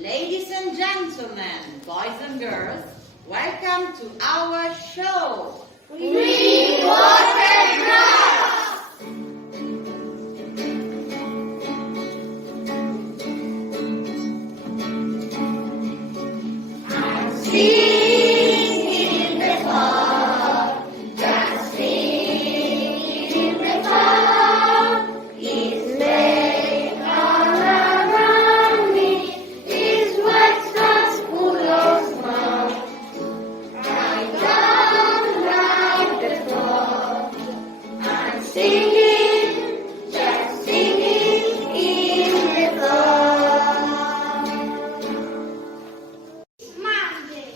Ladies and gentlemen, boys and girls, welcome to our show. We water drops. I'm singing in the fall, just singing in the fall. It's late all around me, it's wet stuff's full of snow. I don't like the fall. I'm singing, just singing in the fall. Monday,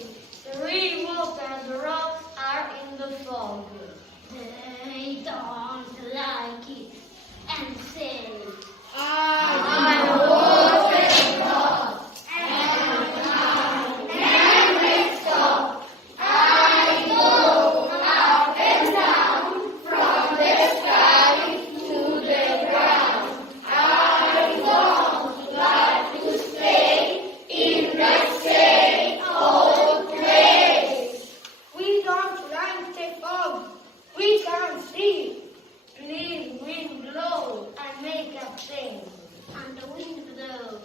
three water drops are in the fog. They don't like it and say, I'm a water drop and I never stop. I go up and down from the sky to the ground. I don't like to stay in the same old place. We don't like the fog. We can't see. Please, wind blow and make a thing. And the wind blows.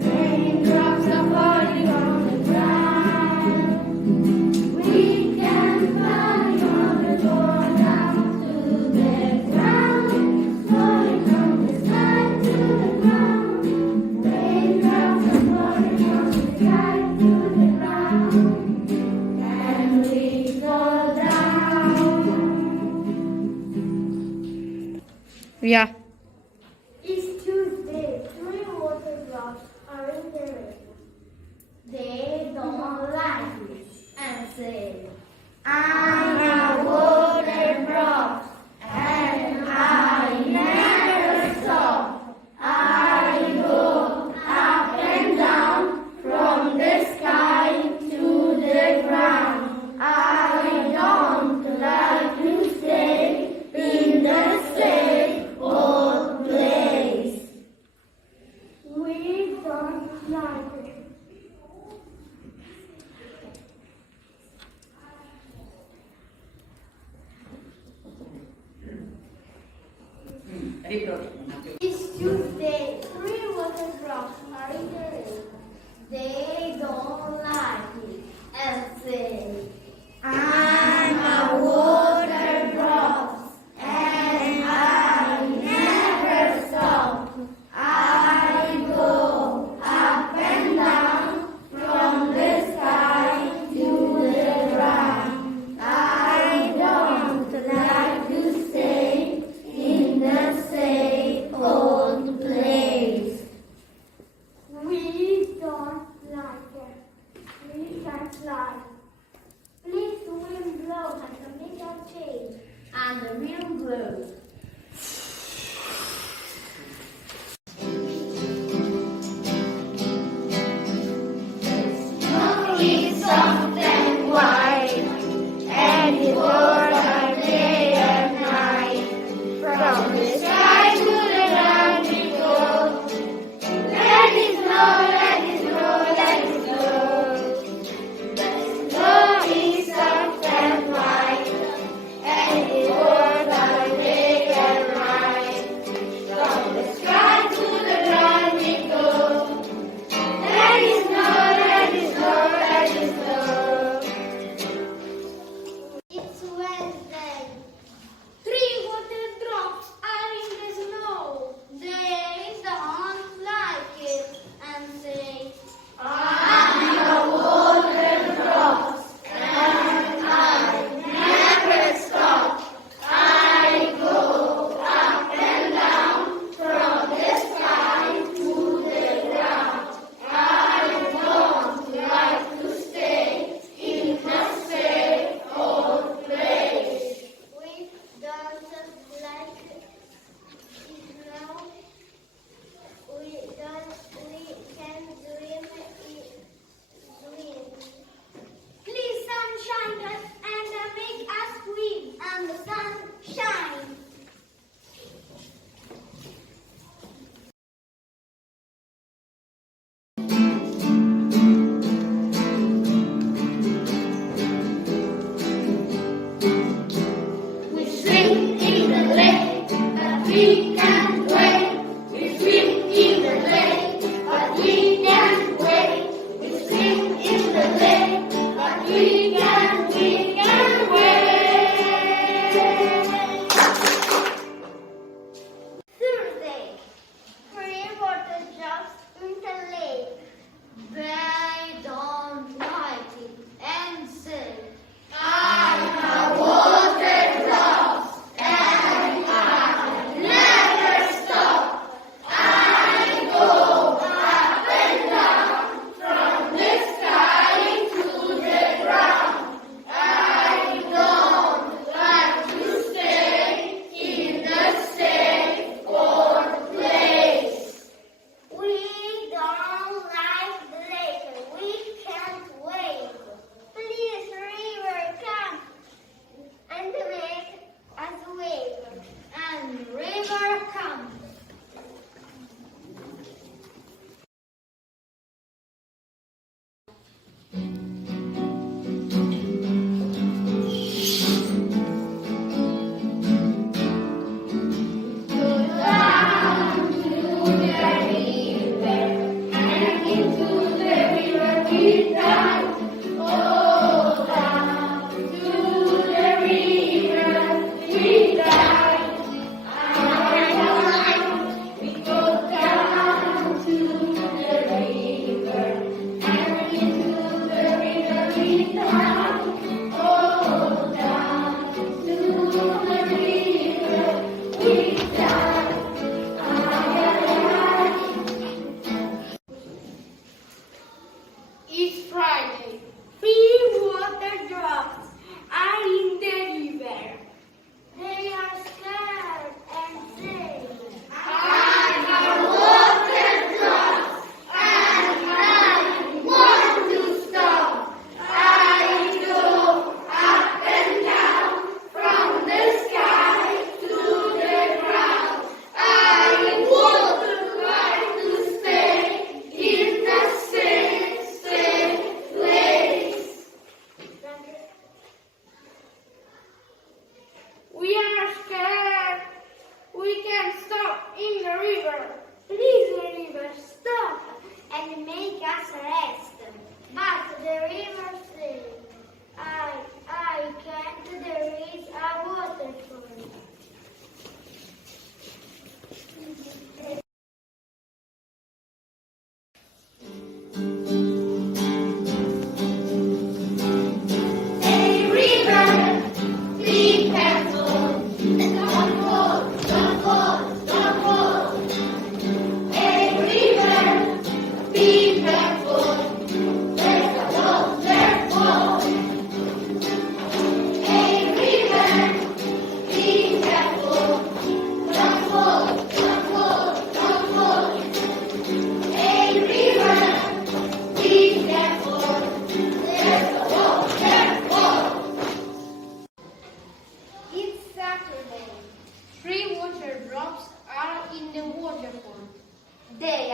Raindrops are falling on the ground. We can fly on the door down to the ground, falling from the sky to the ground. Raindrops are falling from the sky to the ground, and we fall down. Via. It's Tuesday. Three water drops are in the rain. They don't like it and say, I'm a water drop and I never stop. I go up and down from the sky to the ground. I don't like to stay in the same old place. We don't like it. It's Tuesday. Three water drops are in the rain. They don't like it and say, I'm a water drop and I never stop. I go up and down from the sky to the ground. I don't like to stay in the same old place. We don't like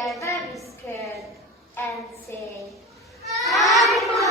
are very scared and say, Happy